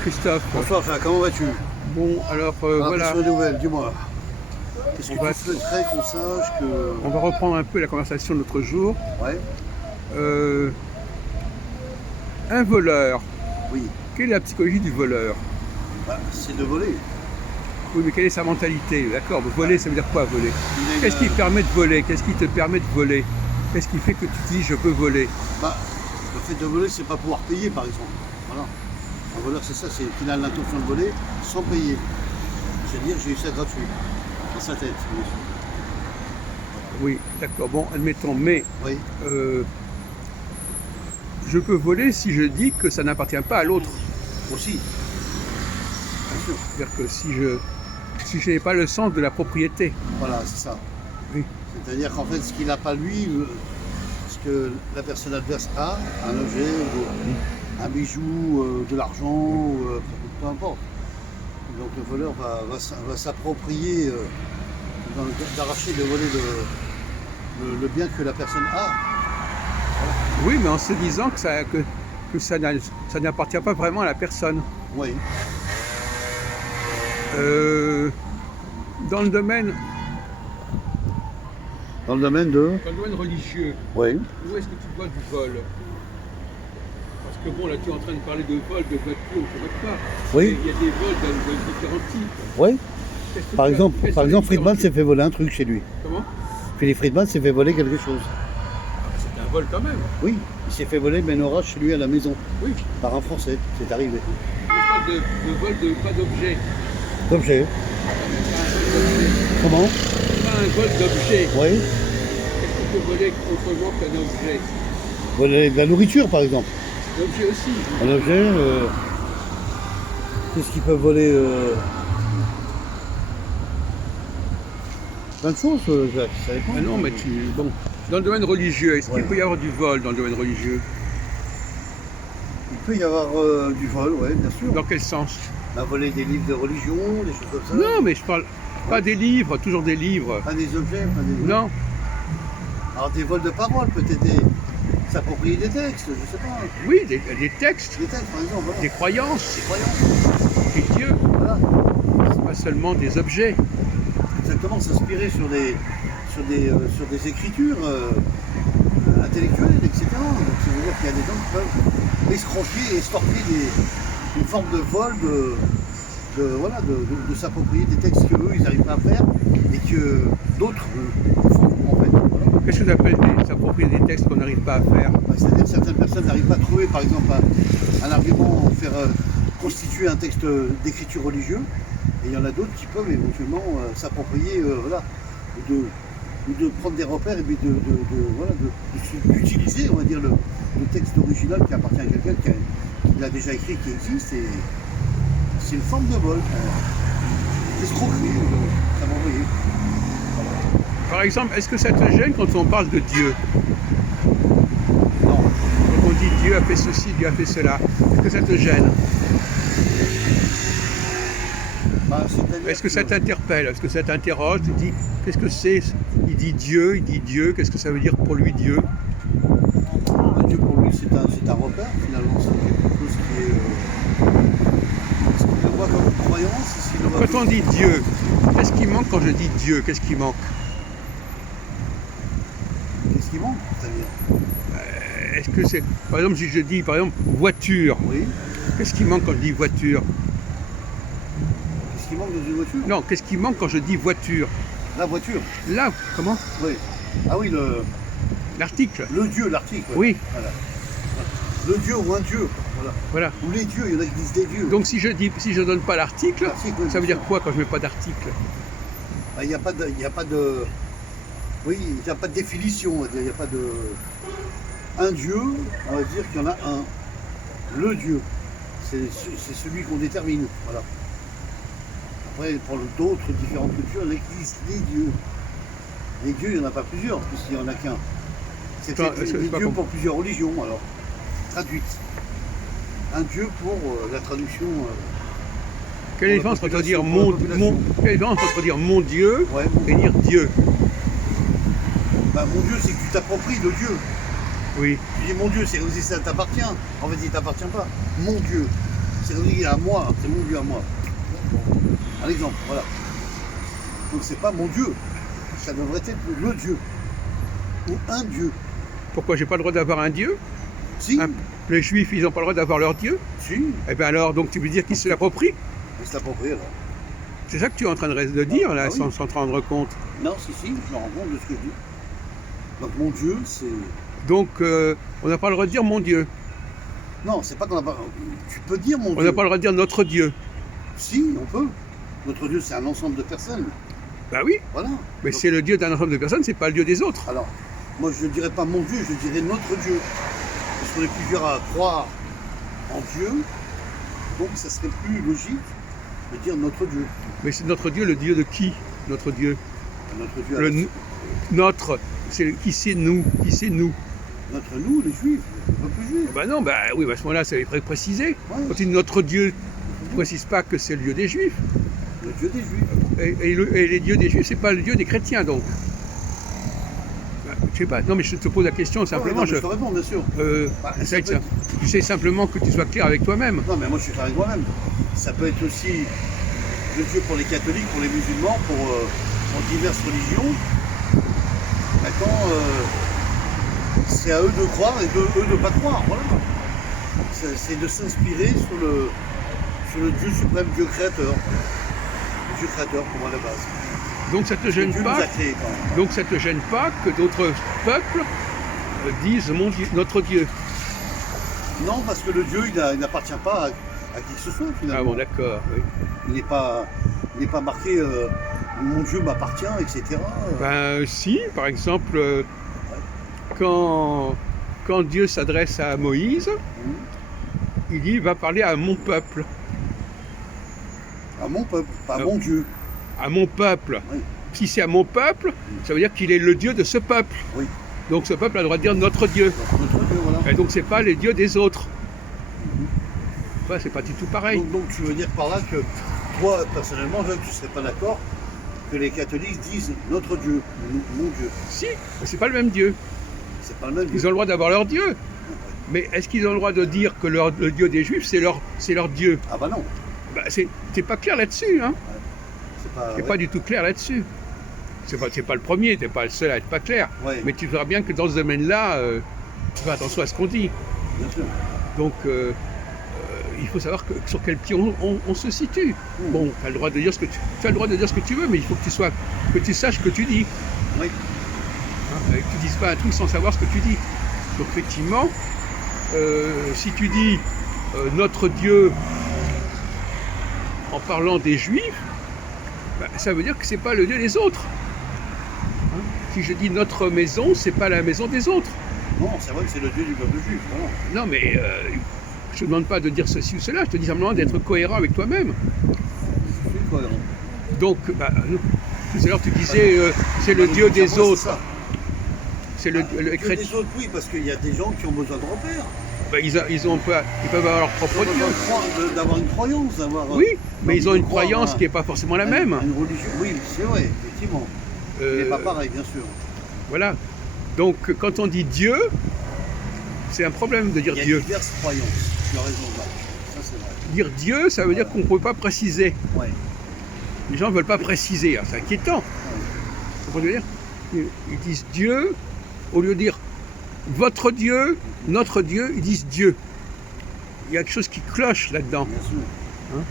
Christophe. Bonsoir Jacques, comment vas-tu? Bon, alors voilà, Quelles sont les nouvelles? Dis-moi. Est-ce que On va- tu souhaiterais qu'on sache que... on va reprendre un peu la conversation de l'autre jour. Ouais, Euh, un voleur, oui. quelle est la psychologie du voleur? Bah, c'est de voler. Oui, mais quelle est sa mentalité? D'accord, voler, ça veut dire quoi voler? Il a une- Qu'est-ce qui permet de voler? Qu'est-ce qui te permet de voler? Qu'est-ce qui fait que tu dis je peux voler? Bah, le fait de voler, c'est pas pouvoir payer, par exemple. Voilà. Un voleur, c'est ça, c'est qu'il a l'intention de voler sans payer. C'est-à-dire, j'ai eu ça gratuit. Dans sa tête. Oui, d'accord, bon, admettons, mais Oui, je peux voler si je dis que ça n'appartient pas à l'autre. aussi. Bien sûr. C'est-à-dire que si je n'ai pas le sens de la propriété. Voilà, c'est ça. Oui. C'est-à-dire qu'en fait, ce qu'il n'a pas lui, ce que la personne adverse a, un objet, un bijou, de l'argent, peu importe. Donc le voleur va s'approprier, d'arracher, de voler le bien que la personne a. Oui, mais en se disant que ça n'appartient pas vraiment à la personne. Oui, Dans le domaine dans le domaine de... religieux, Oui. où est-ce que tu vois du vol? Parce que bon, là tu es en train de parler de vol, de voiture, je ne sais pas. Oui. Il y a des vols de différents types. Oui. Qu'est-ce que Par tu as- exemple, quels sont les Friedman différents s'est types? fait voler un truc chez lui. Comment? Philippe Friedman s'est fait voler quelque chose. C'est un vol quand même. Oui, il s'est fait voler Menorah chez lui à la maison, Oui. par un Français. C'est arrivé. On parle de vol de pas d'objet. Objet. Comment? Pas un vol d'objet. Oui. Qu'est-ce qu'on peut voler autrement qu'un objet? Voler de la nourriture, par exemple. L'objet aussi. Un objet, qu'est-ce qu'ils peuvent voler plein de choses, Jacques, ça dépend. Ah non, mais bon, dans le domaine religieux, est-ce qu'il Ouais. peut y avoir du vol dans le domaine religieux? Il peut y avoir du vol, oui, bien sûr. Dans quel sens? On a volé des livres de religion, des choses comme ça. Non, mais je parle pas des livres, toujours des livres. Pas des objets, pas des... Non, Alors des vols de parole, peut-être s'approprier des textes, je sais pas. oui, des textes, Des textes, par exemple, voilà. des croyances, Des croyances, des dieux, voilà. c'est pas seulement des objets. Exactement, s'inspirer sur des écritures intellectuelles, etc. Donc ça veut dire qu'il y a des gens qui peuvent escroquer et estorquer une forme de vol, de s'approprier des textes qu'eux, ils n'arrivent pas à faire et que d'autres font, en fait. Voilà. Qu'est-ce que tu appelles s'approprier des textes qu'on n'arrive pas à faire? Bah, c'est-à-dire que certaines personnes n'arrivent pas à trouver, par exemple, un argument, faire constituer un texte d'écriture religieux, et il y en a d'autres qui peuvent éventuellement s'approprier, voilà, ou de prendre des repères et puis d'utiliser, on va dire, le texte original qui appartient à quelqu'un qui l'a déjà écrit, qui existe, et c'est une forme de vol. Escroquerie, ça m'a envoyé. Par exemple, est-ce que ça te gêne quand on parle de Dieu? Non, Quand on dit Dieu a fait ceci, Dieu a fait cela, est-ce que ça te gêne? bah, c'est-à-dire Est-ce que ça t'interpelle? Est-ce que ça t'interroge? Tu te dis, qu'est-ce que c'est? Il dit Dieu, qu'est-ce que ça veut dire pour lui Dieu? Dieu pour lui c'est un repère finalement, c'est quelque chose qui est... Est-ce qu'il le voit comme une croyance? Est-ce qu'il le voit Quand on dit Dieu, qu'est-ce qui manque quand je dis Dieu? Qu'est-ce qui manque? Qu'est-ce qui manque? C'est-à-dire, Est-ce que c'est... Par exemple, si je dis, par exemple, voiture, oui, qu'est-ce qui manque quand je dis voiture? qu'est-ce qui manque dans une voiture? Non, qu'est-ce qui manque quand je dis voiture? La voiture, Là, comment? oui. Ah oui, L'article. le Dieu, l'article. ouais. Oui, Voilà. Le Dieu ou un Dieu, voilà. voilà. Ou les dieux, il y en a qui disent des dieux. Donc si je donne pas l'article, L'article, oui, ça veut bien dire quoi quand je mets pas d'article? Ah, il n'y a pas de... Oui, il n'y a pas de définition, on va dire. Il n'y a pas de... Un Dieu, on va dire qu'il y en a un. Le Dieu, c'est celui qu'on détermine, voilà. Après, pour d'autres différentes cultures, il y en a qui disent les dieux. Les dieux, il n'y en a pas plusieurs, puisqu'il n'y en a qu'un. C'est Attends, peut-être est-ce que des c'est pas dieux compris? pour plusieurs religions, alors, traduites. Un Dieu pour la traduction... Quelle est la pour la différence entre dire population, pour la population. quelle est la différence entre dire mon Dieu Ouais, et dire Dieu? bah, mon Dieu, c'est que tu t'appropries le Dieu. Oui, Tu dis mon Dieu, c'est aussi ça t'appartient. En fait, il t'appartient pas. Mon Dieu. C'est relié à moi, c'est mon Dieu à moi. Un exemple, voilà. Donc c'est pas mon Dieu, ça devrait être le Dieu. Ou un Dieu. Pourquoi j'ai pas le droit d'avoir un Dieu? Si, Les Juifs, ils n'ont pas le droit d'avoir leur Dieu? si, Eh bien alors, donc tu veux dire qu'ils se l'approprient? on se l'approprie là. C'est ça que tu es en train de dire, là, Ah oui. sans te rendre compte. Non, si, je me rends compte de ce que je dis. Donc mon Dieu, c'est. Donc, on n'a pas le droit de dire mon Dieu. Non, c'est pas qu'on a pas. Tu peux dire mon On Dieu. n'a pas le droit de dire notre Dieu. Si, on peut. Notre Dieu, c'est un ensemble de personnes. Bah oui, Voilà. mais Donc, c'est le Dieu d'un ensemble de personnes, c'est pas le Dieu des autres. alors, moi je ne dirais pas mon Dieu, je dirais notre Dieu. Parce qu'on est plusieurs à croire en Dieu, donc ça serait plus logique de dire notre Dieu. Mais c'est notre Dieu, le Dieu de qui? Notre Dieu. Notre Dieu, Le notre, qui c'est nous? Qui c'est nous? notre nous, les Juifs, le peuple juif. Bah non, bah oui, à ce moment-là, ça est précisé. Ouais, Quand il dit notre Dieu, ne précise pas que c'est le Dieu des Juifs. le Dieu des Juifs. Et les dieux des Juifs, c'est pas le Dieu des chrétiens, donc. Bah, je sais pas, non mais je te pose la question simplement. Ouais, non, mais je te réponds, bien sûr. Bah, Essaye ça peut tu sais simplement que tu sois clair avec toi-même. Non, mais moi je suis clair avec moi-même. Ça peut être aussi le Dieu pour les catholiques, pour les musulmans, pour diverses religions. Maintenant, c'est à eux de croire et eux de ne pas croire. Voilà. C'est de s'inspirer sur le Dieu suprême, Dieu créateur. Le Dieu créateur pour moi à la base. Donc ça te Dieu gêne nous pas. a créés quand même. Donc ça te gêne pas que d'autres peuples disent mon Dieu, notre Dieu. Non, parce que le Dieu, il n'appartient pas à qui que ce soit finalement. Ah bon, d'accord. Oui. Il n'est pas marqué mon Dieu m'appartient, etc. Ben si, par exemple, quand Dieu s'adresse à Moïse, il dit va parler à mon peuple. À mon peuple, pas à Ah. mon Dieu. À mon peuple. Oui. Si c'est à mon peuple, ça veut dire qu'il est le Dieu de ce peuple. Oui. Donc ce peuple a le droit de dire notre Dieu. Donc, notre Dieu, voilà. Et donc c'est pas les dieux des autres. Ouais, c'est pas du tout pareil. Donc tu veux dire par là que toi, personnellement, Jacques, tu ne serais pas d'accord que les catholiques disent notre Dieu, mon Dieu. Si, mais c'est pas le même Dieu. C'est pas le même Dieu. Ils ont le droit d'avoir leur Dieu. Mais est-ce qu'ils ont le droit de dire que le Dieu des Juifs, c'est leur Dieu? Ah bah non. Bah, t'es pas clair là-dessus, hein? T'es Ouais. pas du tout clair là-dessus. C'est pas le premier, t'es pas le seul à être pas clair. Ouais, Mais tu verras bien que dans ce domaine-là, tu fais attention à ce qu'on dit. bien sûr. Donc, il faut savoir sur quel pied on se situe. Bon, tu as le droit de dire ce que tu veux, mais il faut que tu saches ce que tu dis. Oui. Hein, et que tu dises pas un truc sans savoir ce que tu dis. Donc, effectivement, si tu dis notre Dieu en parlant des Juifs, bah, ça veut dire que c'est pas le Dieu des autres. Hein, si je dis notre maison, c'est pas la maison des autres. Non, c'est vrai que c'est le Dieu du peuple juif. Voilà. Non, mais je te demande pas de dire ceci ou cela, je te dis simplement d'être cohérent avec toi-même. Je suis cohérent. Donc, bah, tout à l'heure tu disais c'est le Dieu des Moi, autres. c'est ça. C'est le Dieu chrétien. des autres, oui, parce qu'il y a des gens qui ont besoin de repères. Bah, ils peuvent avoir leur propre Ils ont Dieu. besoin d'avoir une croyance, d'avoir. Oui, mais ils ont une de croire croyance à- qui n'est pas forcément la même. Une religion. Oui, c'est vrai, effectivement. Il n'est pas pareil, bien sûr. Voilà. Donc, quand on dit Dieu, c'est un problème de dire Il y a Dieu. diverses croyances. Tu as raison, Marc. Ça, c'est vrai. Dire Dieu, ça veut dire qu'on ne peut pas préciser. Ouais. Les gens ne veulent pas préciser. Alors, c'est inquiétant. Vous comprenez dire? Ils disent Dieu, au lieu de dire votre Dieu, notre Dieu, ils disent Dieu. Il y a quelque chose qui cloche là-dedans. Bien sûr. Hein?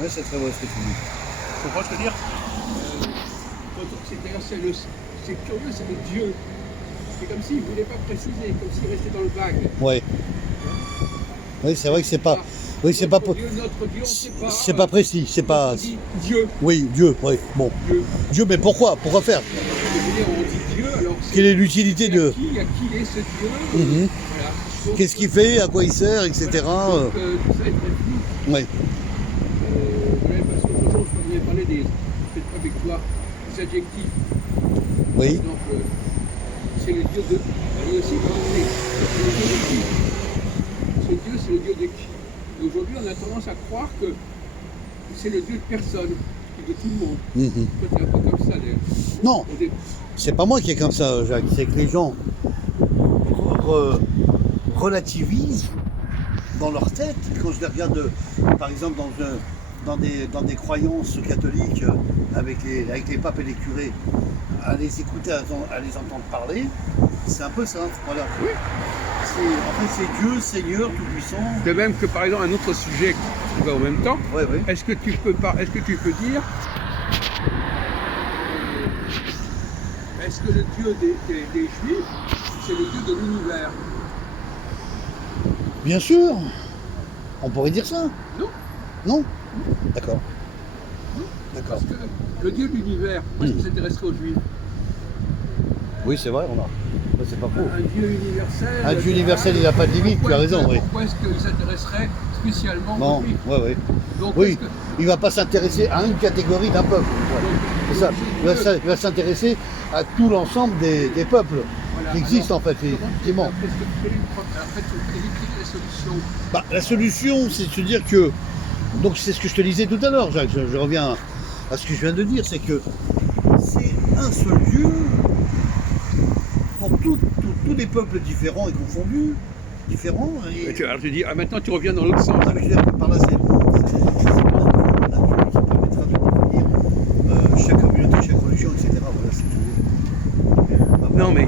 Oui, c'est très vrai ce que tu dis. Tu comprends ce que je veux dire? C'est curieux, c'est le Dieu. C'est comme s'il ne voulait pas préciser, comme s'il restait dans le vague. Ouais. Oui, c'est vrai que c'est pas. Oui, c'est pas. Notre Dieu, on ne sait pas. C'est pas précis, c'est pas. On dit Dieu. Oui, Dieu, oui. Bon. Dieu. Dieu, mais pourquoi? Pourquoi faire? Je veux dire, on dit Dieu, alors c'est. Quelle est l'utilité de. À qui est ce Dieu? Mhm. Voilà. Donc, Qu'est-ce qu'il fait? À quoi il sert, etc. donc, tout ça est très flou. Oui. Voilà, parce qu'autre chose, je voudrais parler peut-être pas avec toi, des adjectifs. Par Oui. exemple, c'est le Dieu de. Il y a aussi c'est le Dieu de qui? Ce Dieu, c'est le Dieu de qui? Et aujourd'hui, on a tendance à croire que c'est le Dieu de personne, de tout le monde. Mhm. Toi, t'es un peu comme ça, d'ailleurs. Non, Au début. c'est pas moi qui est comme ça, Jacques. C'est que les gens relativisent dans leur tête, quand je les regarde, par exemple, dans des croyances catholiques, avec les papes et les curés, à les écouter, à les entendre parler, c'est un peu ça. Voilà. Oui. En fait, c'est Dieu, Seigneur, Tout-Puissant. De même que par exemple un autre sujet qui va en même temps. Ouais, ouais. Est-ce que tu peux dire, est-ce que le Dieu des Juifs, c'est le Dieu de l'univers? Bien sûr, on pourrait dire ça. Non. Non. D'accord. Non. D'accord. Parce que le Dieu de l'univers, pourquoi est-ce qu'il s'intéresserait aux Juifs? Oui, c'est vrai, c'est pas faux. Un Dieu universel. Un Dieu universel, il n'a pas de limite, tu as raison, oui. Pourquoi est-ce qu'il s'intéresserait spécialement aux Non, Juifs? oui. Donc, Oui, est-ce que- il ne va pas s'intéresser à une catégorie d'un peuple. C'est ça. Il va s'intéresser à tout l'ensemble des peuples Voilà, qui existent en fait, comment- effectivement. alors, quelle est la solution? Bah, la solution, c'est de se dire que, donc c'est ce que je te disais tout à l'heure, Jacques, je reviens à ce que je viens de dire, c'est que c'est un seul Dieu pour tous les peuples différents et confondus, différents. Et, Alors tu dis, ah, maintenant tu reviens dans l'autre sens. ça veut dire que par là, c'est ça permettra de définir chaque communauté, chaque religion, etc. Voilà, c'est tout. Non mais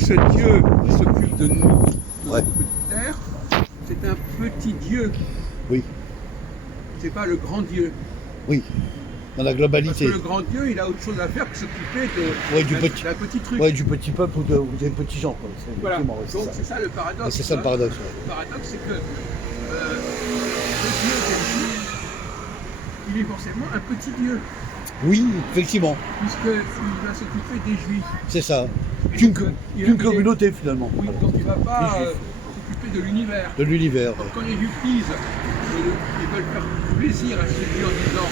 ce Dieu qui s'occupe de nous, de Ouais. notre petite terre, c'est un petit Dieu. Oui, C'est pas le grand Dieu. oui, dans la Parce globalité. que le grand Dieu, il a autre chose à faire que s'occuper de Ouais, d'un petit truc. Ouais, du petit peuple ou des petits gens. Quoi. Voilà. Effectivement, ouais, Donc c'est ça. c'est ça le paradoxe. Ouais, c'est ça le paradoxe. Ouais. Le paradoxe, c'est que le Dieu des Juifs, il est forcément un petit Dieu, Oui, effectivement, puisqu'il va s'occuper des Juifs. c'est ça. Et Qu'une donc, qu'une communauté finalement. Oui, Voilà. donc il ne va pas Les Juifs. s'occuper de l'univers. De l'univers. Donc quand les Juifs disent qu'ils veulent faire plaisir à ce Dieu en disant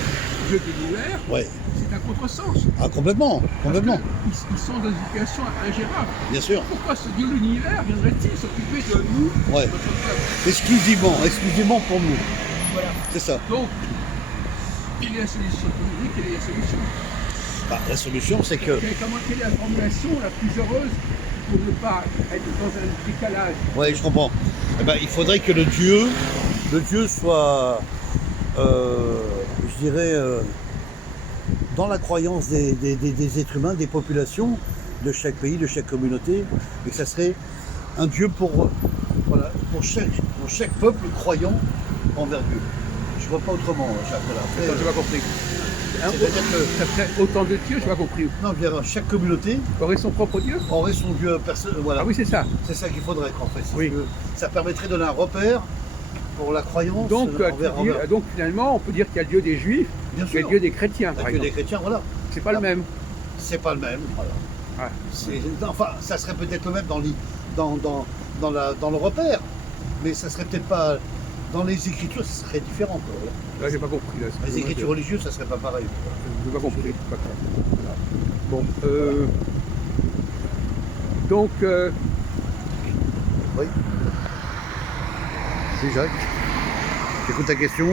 Dieu de l'univers, Ouais. c'est un contresens. Ah, complètement, complètement. Parce qu'ils sont dans une situation ingérable. Bien sûr. Pourquoi ce Dieu de l'univers viendrait-il s'occuper de nous, Ouais. notre peuple? Exclusivement pour nous. Voilà. C'est ça. Donc, quelle est la solution? Quelle est la solution? Bah, la solution, c'est que. Quelle est la formulation la plus heureuse pour ne pas être dans un décalage? Ouais, je comprends. Eh ben, il faudrait que le Dieu soit, je dirais, dans la croyance des êtres humains, des populations, de chaque pays, de chaque communauté, et que ça serait un Dieu pour chaque peuple croyant envers Dieu. Je vois pas autrement, Jacques. Voilà. Après, Attends, j'ai pas compris. c'est-à-dire que Ça ferait autant de dieux, j'ai pas compris. non, bien, chaque communauté Aurait son propre Dieu? aurait son Dieu personnel. Voilà. Ah oui, c'est ça. C'est ça qu'il faudrait en fait. Oui. Ça permettrait de donner un repère pour la croyance Donc, envers. donc finalement, on peut dire qu'il y a le Dieu des Juifs Bien et le sûr. Dieu des chrétiens, par Avec des exemple. chrétiens, voilà. C'est pas le même. C'est pas le même. Voilà. Ouais. Enfin, ça serait peut-être le même dans le repère, mais ça serait peut-être pas dans les écritures, ça serait différent. Quoi, voilà. Là, j'ai pas compris. Là. Les écritures religieuses, ça serait pas pareil. J'ai pas compris. Pas clair. Voilà. Bon, donc, Oui. C'est Jacques. J'écoute ta question.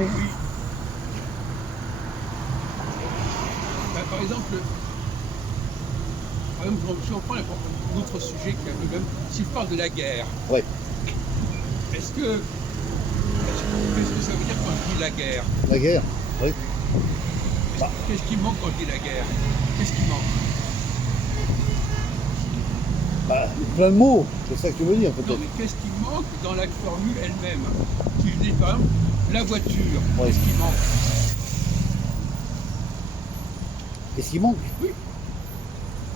par exemple, si on prend un autre sujet qui est un peu même, si je parle de la guerre, Ouais. qu'est-ce que ça veut dire quand je dis la guerre? La guerre. Oui. Qu'est-ce qui manque quand je dis la guerre? Qu'est-ce qui manque? Bah, plein de mots. C'est ça que tu veux dire Non, peut-être. mais qu'est-ce qui manque dans la formule elle-même? Si je dis par exemple la voiture, Ouais. qu'est-ce qui manque? Qu'est-ce qui manque? Oui.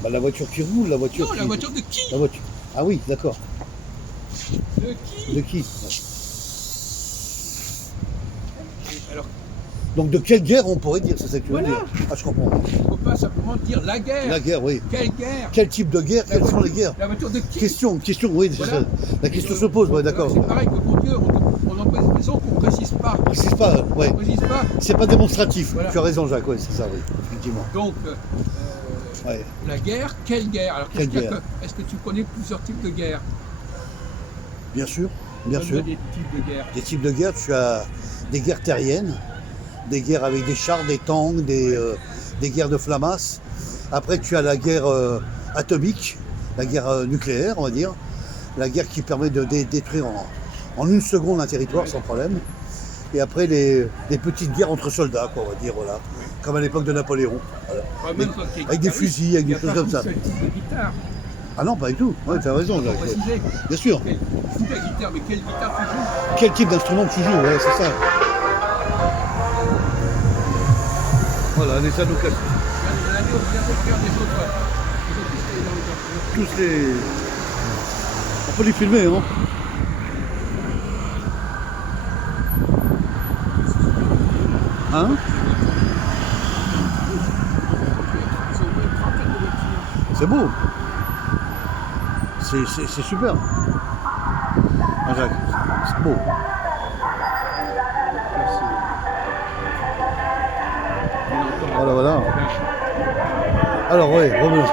Bah, la voiture qui roule, la voiture Non, qui. la voiture de qui? La voiture. Ah oui, d'accord. De qui? De qui? Alors, Donc de quelle guerre on pourrait dire, c'est ça que tu veux Voilà. dire? Ah, je comprends. il ne faut pas simplement dire la guerre. La guerre, oui. Quelle guerre? Quel type de guerre? La Quelles sont voiture- les guerres? La voiture de qui? Question, oui, c'est Voilà. ça. La question se pose, ouais, d'accord. C'est pareil que pour Dieu, on emploie une expression qu'on ne précise pas. On précise pas, ouais. On ne précise pas. C'est pas démonstratif. Voilà. Tu as raison, Jacques, oui, c'est ça, oui, effectivement. Donc, Ouais. la guerre, quelle guerre? Alors, Quelle guerre? est-ce que tu connais plusieurs types de guerres? Bien sûr, bien Donne-moi sûr. des types de guerres. Des types de guerres, tu as des guerres terriennes, des guerres avec des chars, des tanks, des guerres de FLAMAS. Après, tu as la guerre atomique, la guerre nucléaire, on va dire. La guerre qui permet de détruire en une seconde un territoire sans problème. Et après, des petites guerres entre soldats, quoi, on va dire, voilà. Comme à l'époque de Napoléon. Voilà. Ouais, même quand il y a Avec des guitariste, fusils, avec il y des a choses pas comme qu'un ça. seul type de guitare. Ah non, pas du tout. Ouais, tu as raison, Faut Jacques. préciser. Bien sûr. Tu joues ta guitare, mais quelle guitare tu joues? Quel type d'instrument tu joues, ouais, c'est ça. Voilà, les anneaux cassés. Regardez, regarde les autres. Les autres, ils sont dans le- Tous les... On peut les filmer, hein. Hein? Ils ont une trentaine de voitures. C'est beau. C'est super. Ah, Jacques, c'est beau. Voilà, voilà. Alors, oui, revenons.